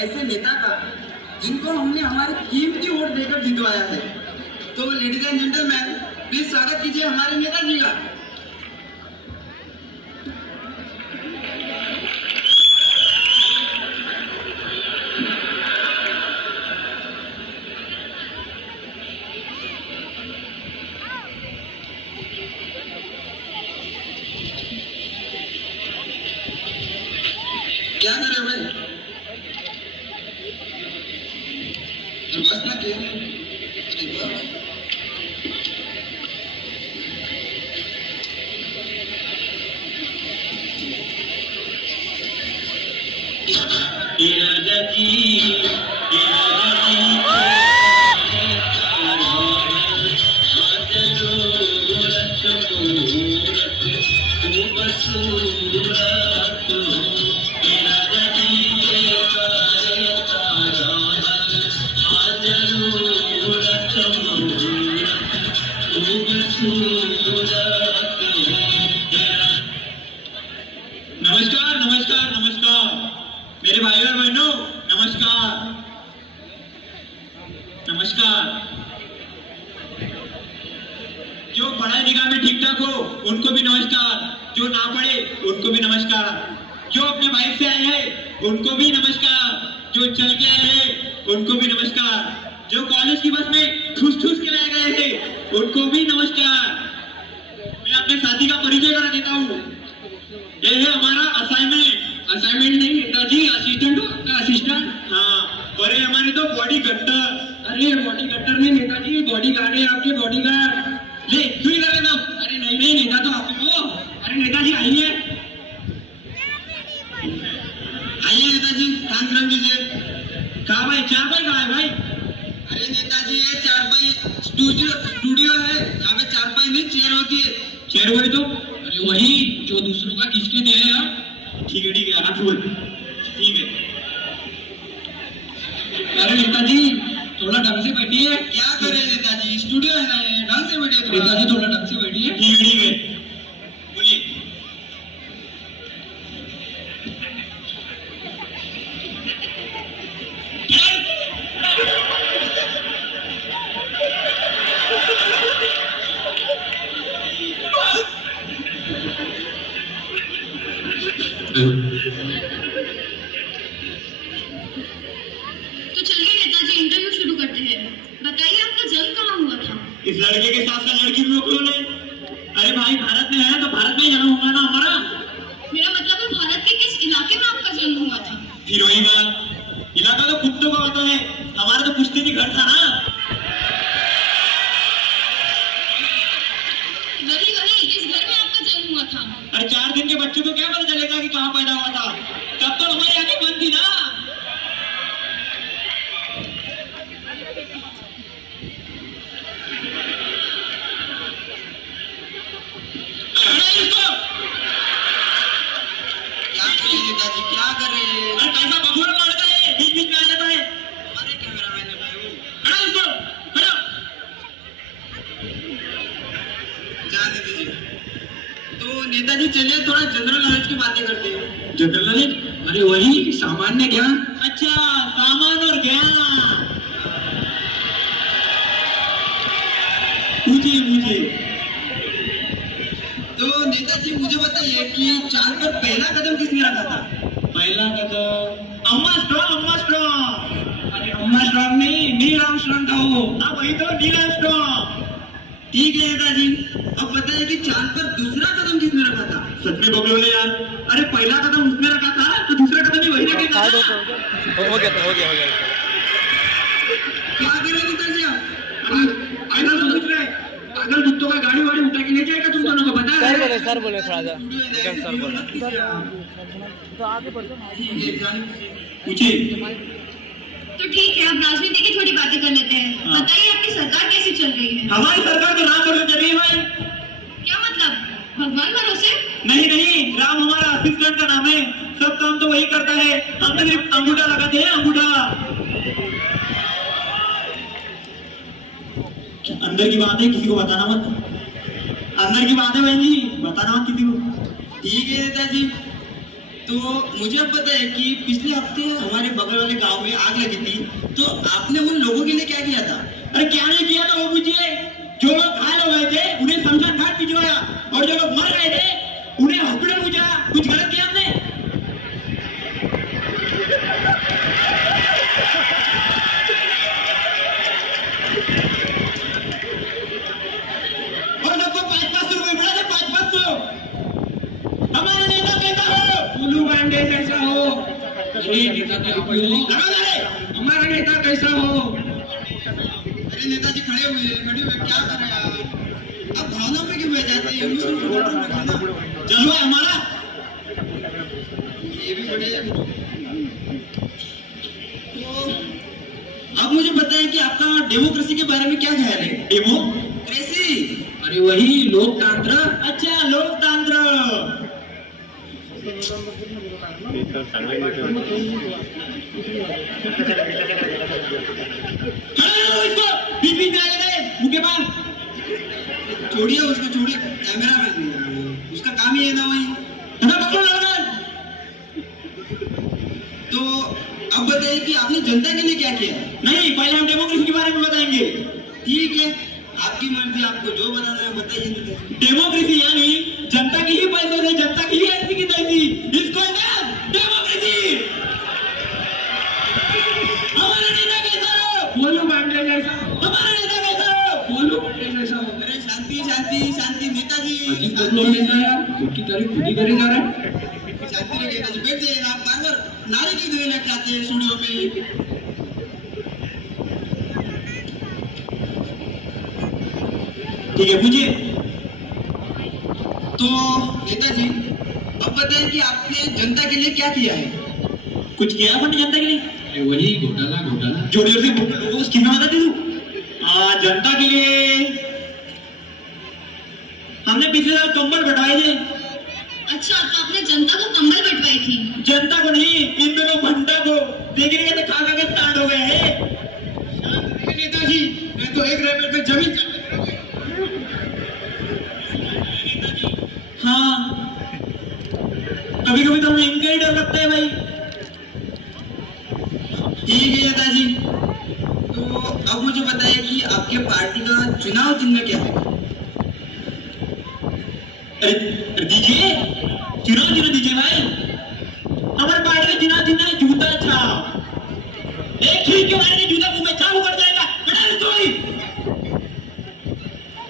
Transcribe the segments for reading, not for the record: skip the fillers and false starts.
ऐसे नेता का जिनको हमने हमारे कीमती वोट देकर जितवाया है। तो लेडीज एंड जेंटलमैन, प्लीज स्वागत कीजिए हमारे नेताजी का। क्या कर रहे हो भाई? बस ना के नमस्कार नमस्कार नमस्कार मेरे भाई और बहनों, नमस्कार नमस्कार। जो पढ़ाई लिखा में ठीक ठाक हो उनको भी नमस्कार, जो ना पढ़े उनको भी नमस्कार, जो अपने बाइक से आए हैं उनको भी नमस्कार, जो चल के आए हैं उनको भी नमस्कार, जो कॉलेज की बस में ठूस ठूस के लाए गए हैं उनको भी नमस्कार। मैं अपने साथी का परिचय करा देता हूँ। ये है हमारा असाइनमेंट। असाइनमेंट नहीं नेताजी, असिस्टेंट हो आपका असिस्टेंट। हाँ, और ये हमारे तो बॉडी कट्टर। अरे बॉडी कट्टर नहीं नेताजी, बॉडी गार्ड है आपके, बॉडी गार्ड। ले तू ही कर लेना। अरे नहीं नहीं नेता तो आप ही हो। अरे नेताजी आइए आइए नेताजी, काम कर दीजिए। कहा भाई, चार भाई कहा है भाई? अरे नेताजी, ये चारपाई स्टूडियो है, यहाँ पे चारपाई नहीं चेयर होती है। चेयर वही तो। अरे वही जो दूसरों का किसके दे है आप। ठीक है आराम से बोल। ठीक है। अरे नेताजी थोड़ा ढंग से बैठिए। क्या करे नेताजी, स्टूडियो है ना, ये ढंग से बैठे। नेताजी थोड़ा ढंग से बैठिए। ठीक है बोलिए। तो चलिए नेताजी इंटरव्यू शुरू करते हैं। बताइए आपका जन्म कहाँ हुआ था? इस लड़के के साथ साथ लड़की भी रोक लो ने। अरे भाई भारत में है तो भारत में ही जन्म होगा ना हमारा। मेरा मतलब है भारत के किस इलाके में आपका जन्म हुआ था? फिर वही बात, इलाका तो कुत्तों का होता है, हमारा तो पुश्तैनी घर था ना। वही किस घर में आपका जन्म हुआ था? अरे 4 दिन के बच्चों को क्या पता चलेगा कि कहाँ पैदा हुआ था? तब तो हमारी आंखें बंद थी ना। क्या कर रहे नेताजी, क्या कर रहे हैं? अरे कैसा बबूरा लड़का है, बीच बीच में आ जाता है। हमारे कैमरामैन है भाई वो। खड़ा इसको, खड़ा। जाने दीजिए। तो नेताजी चलिए थोड़ा जनरल नॉलेज की बातें करते हैं। General knowledge? अरे वही सामान्य ज्ञान। अच्छा, सामान और ज्ञान। पूछिए। तो नेताजी मुझे बताइए कि चांद पर पहला कदम किसने रखा था? पहला कदम अम्मा स्ट्रॉन्ग। अरे अम्मा स्ट्रॉन्ग नहीं, नील आर्मस्ट्रॉन्ग था वो। हाँ वही तो, नील आर्मस्ट्रॉन्ग। ठीक है नेताजी, अब बताइए कि चांद पर दूसरा कदम किसने रखा था? सच में बबलू ने यार। अरे पहला कदम उसने रखा था तो दूसरा कदम भी वही रखेगा। हो गया। क्या कर रहे हैं नेताजी आप? आइना तो पूछ रहे, अगर कुत्तों का गाड़ी वाड़ी उठा के ले जाएगा तुम दोनों को बता है? सर बोले थोड़ा सा। सर बोले। पूछिए। तो ठीक है, अब राजनीति की थोड़ी बातें कर लेते हैं। हाँ। बताइए आपकी सरकार कैसी चल रही है? हमारी सरकार तो राम भरोसे चल रही है भाई। क्या मतलब, भगवान भरोसे? नहीं, राम हमारा असिस्टेंट का नाम है, सब काम तो वही करता है, हम तो सिर्फ अंगूठा लगाते हैं, अंगूठा। अंदर की बात है, किसी को बताना मत। अंदर की बात है बहन जी, बताना मत किसी को। ठीक है नेताजी, तो मुझे अब पता है कि पिछले हफ्ते हमारे बगल वाले गांव में आग लगी थी, तो आपने उन लोगों के लिए क्या किया था? अरे क्या नहीं किया था वो पूछिए। जो लोग घायल हो गए थे उन्हें शमशान घाट भिजवाया, और जो लोग मर गए थे उन्हें हॉस्पिटल पहुंचाया। कुछ गलत किया हमने? और सबको 500-500 रुपए मिला था, 500-500। हमारा नेता कैसा हो? उल्लू बांडे जैसा हो। अरे नेता जी आप लोग, लगा दे। हमारा नेता कैसा हो? अरे नेताजी खड़े हुए क्या कर रहे हैं आप? आप भावना में क्यों बह जाते हैं? चलो हमारा ये भी बड़े। तो अब मुझे बताएं कि आपका डेमोक्रेसी के बारे में क्या ख्याल है? डेमोक्रेसी? अरे वही लोकतंत्र। अच्छा, लोकतंत्र। बीच में आ गए मुंह के पास। छोड़िए उसको, छोड़िए, कैमरा मैन उसका काम ही है ना वही। तो अब बताइए कि आपने जनता के लिए क्या किया? नहीं, पहले हम डेमोक्रेसी के बारे में बताएंगे। ठीक है, आपकी मर्जी, आपको जो बताना है बताइए। डेमोक्रेसी यानी जनता की ही पैसों से जनता की ही ऐसी की तैसी, इसको डेमोक्रेसी। हमारा नेता कैसा हो? उल्लू बांडे जैसा हो। हमारा नेता कैसा हो? उल्लू बांडे जैसा हो। अरे शांति शांति शांति नेताजी, अजीब बदलाव लेना यार, खुद की तारीफ खुद ही करे जा रहा है। शांति रहिए नेताजी, बैठ जाइए। आप बार बार नारे क्यों देने लग जाते हैं स्टूडियो में? ठीक है, पूछिए। तो नेताजी अब बताएं कि आपने जनता के लिए क्या किया है? कुछ किया आपने जनता के लिए? अरे वही घोटाला घोटाला। जोर जोर से बोलो, उसकी ना बताती तू। जनता के लिए हमने पिछले साल कंबल बंटवाए थे। अच्छा, तो आपने जनता को कंबल बंटवाई थी? जनता को नहीं, इन दोनों भंटा को। देख रहे हैं, खा खा के स्टार्ट हो गए हैं। नेताजी मैं तो 1 रुपए पे जमीन चाहता। हाँ, कभी कभी तो हमें इनका ही डर लगता है भाई। ठीक है नेताजी, तो अब मुझे बताइए कि आपके पार्टी का चुनाव चिन्ह क्या है? दीजिए, चुनाव चिन्ह दीजिए भाई। हमारे पार्टी का चुनाव चिन्ह है जूता छाप। एक खींच के मारेंगे जूता मुंह में, छाप उड़ जाएगा।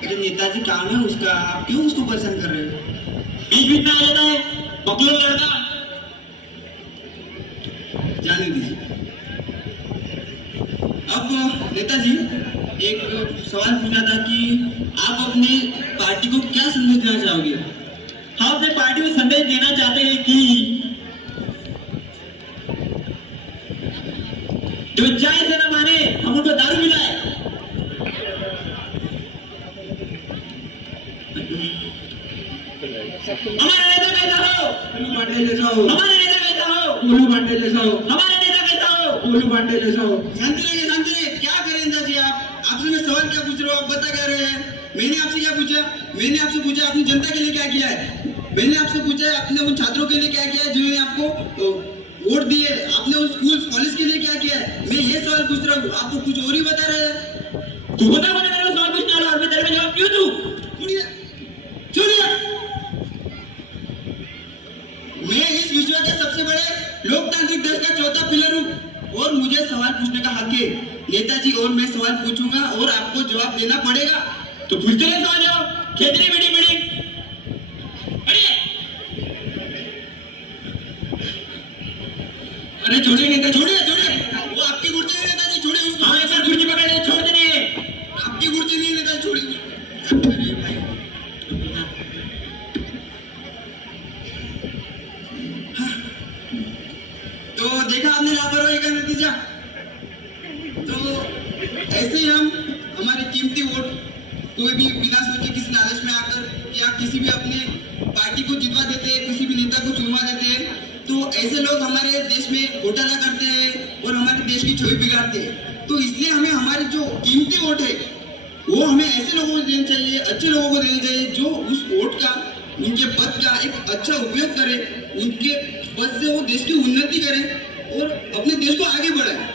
अरे नेताजी काम है उसका, आप क्यों उसको परेशान कर रहे हो? बीच बीच में आ जाता है बकलोल लड़का। जाने दीजिए। अब नेताजी एक सवाल पूछना था कि आप अपने पार्टी को क्या संदेश देना चाहोगे? हम अपने पार्टी को संदेश देना चाहते हैं कि जो चाय से न माने हम उनको दारू मिलाए। हमारा नेता कैसा हो? उल्लू बांडे जैसा हो। हमारा नेता कैसा हो? उल्लू बांडे जैसा हो। हमारा नेता कैसा हो? उल्लू बांडे जैसा हो। शांति रहिए, शांति रहिए। क्या करें नेताजी आपसे मैं सवाल क्या पूछ रहा हूँ, आप बता क्या रहे हैं? मैंने आपसे क्या पूछा? मैंने आपसे पूछा आपने जनता के लिए क्या किया है? मैंने आपसे पूछा है आपने उन छात्रों के लिए क्या किया है जिन्होंने आपको वोट दिए? आपने उस स्कूल कॉलेज के लिए क्या किया है? मैं ये सवाल पूछ रहा हूँ, आप तो कुछ और ही बता रहे हैं। तू बता, मैंने मेरे को सवाल पूछने वाला और मैं तेरे को जवाब क्यों दूं? सुनिए, मैं इस विश्व के सबसे बड़े लोकतांत्रिक देश का चौथा पिलर हूँ और मुझे सवाल पूछने का हक है नेताजी, और मैं सवाल पूछूंगा और आपको जवाब देना पड़ेगा। तो पूछते रहे सवाल जवाब। Khetri meeting meeting. अरे छोड़िए नेता, छोड़िए छोड़िए, वो आपकी कुर्सी है नेताजी, छोड़िए उसको। हाँ, ऐसा कुर्सी पकड़ ले, छोड़ देने। आपकी कुर्सी नहीं नेता, छोड़िए। अरे भाई, तो देखा आपने लापरवाही का नतीजा। तो ऐसे ही हम हमारे कीमती वोट कोई भी बिना सोचे किसी लालच में आकर या किसी भी अपने पार्टी को जितवा देते हैं, किसी भी नेता को चुनवा देते हैं, तो ऐसे लोग हमारे देश में घोटाला करते हैं और हमारे देश की छवि बिगाड़ते हैं। तो इसलिए हमें हमारे जो कीमती वोट है वो हमें ऐसे लोगों को देना चाहिए, अच्छे लोगों को देना चाहिए जो उस वोट का उनके पद का एक अच्छा उपयोग करें, उनके पद से वो देश की उन्नति करें और अपने देश को आगे बढ़ाएं।